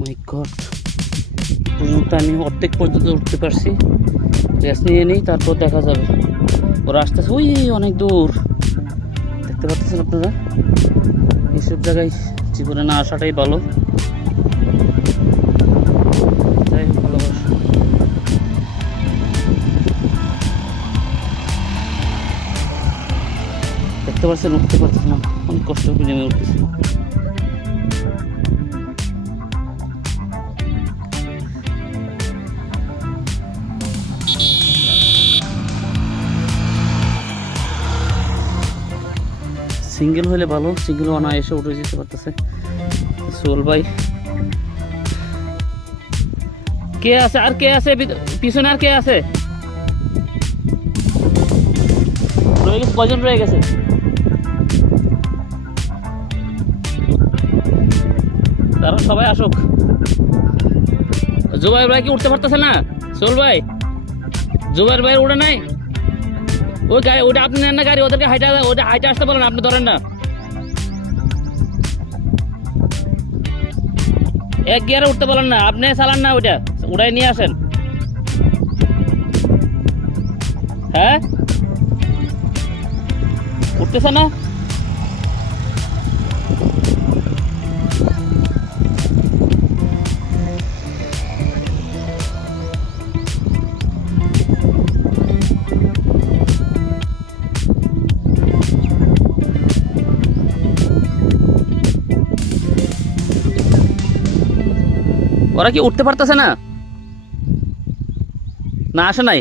মাই god পর্যন্ত আমি অর্ধেক পর্যন্ত উঠতে পারছি। রেস্ট নিয়ে নিই, তারপর দেখা যাবে। ওরা আসতেছে, ওই অনেক দূর। দেখতে পাচ্ছেন আপনারা? এইসব জায়গায় জীবনে না আসাটাই ভালো। ভালোবাসা দেখতে পাচ্ছেন, উঠতে না। অনেক কষ্ট করে নেমে উঠতেছি। সিঙ্গেল হলে ভালো, সিঙ্গেল অনায়াসে উঠে যেতে পারতেছে। সোল ভাই। কে আছে? আর কে আছে? পিছনে আর কে আছে? রয়ে কজন রয়ে গেছে? তারা সবাই আসুক। জুবাইর ভাই কি উঠতে পারতেছে না? সোল ভাই। জুবাইর ভাই উঠে নাই? ওই গাড়ি, ওটা আপনি নেন না গাড়ি, ওদেরকে হাইটা ওটা হাইটা আসতে পারেন আপনি ধরেন না। এক গিয়ারে উঠতে পারেন না, আপনি চালান না ওইটা, উড়াই নিয়ে আসেন। হ্যাঁ? উঠতেছে না? ওরা কি উঠতে পারতেছে না? না আসে নাই?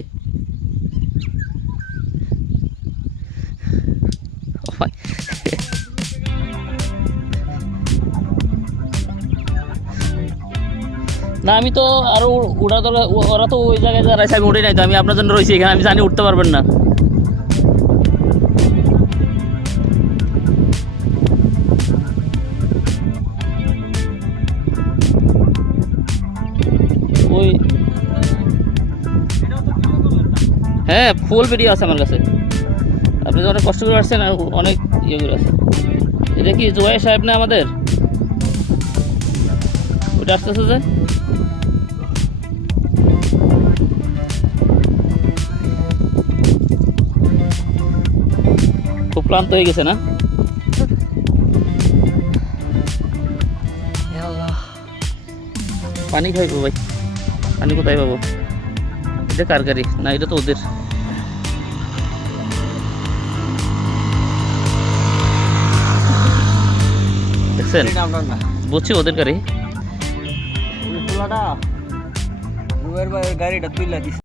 না, আমি তো আরও উড়া দরকার ওরা তো ওই জায়গায় দাঁড়াইছে আমি উঠে নাই তো, আমি আপনার জন্য রয়েছি এখানে আমি জানি উঠতে পারবেন না। হ্যাঁ ফুল ভিডিও আছে আমার কাছে। আপনি তো অনেক কষ্ট করে আসছেন আর অনেক ইয়ে করে আছে এটা কি জোয়াই সাহেব না আমাদের? ওটা আসতেছে যে? খুব ক্লান্ত হয়ে গেছে না? পানি খাইবো ভাই। পানি কোথায় পাবো? এটা কার গাড়ি না এটা তো ওদের। দেখছেন? বুঝছি ওদের গাড়ি। গাড়িটা তুইলা দিস।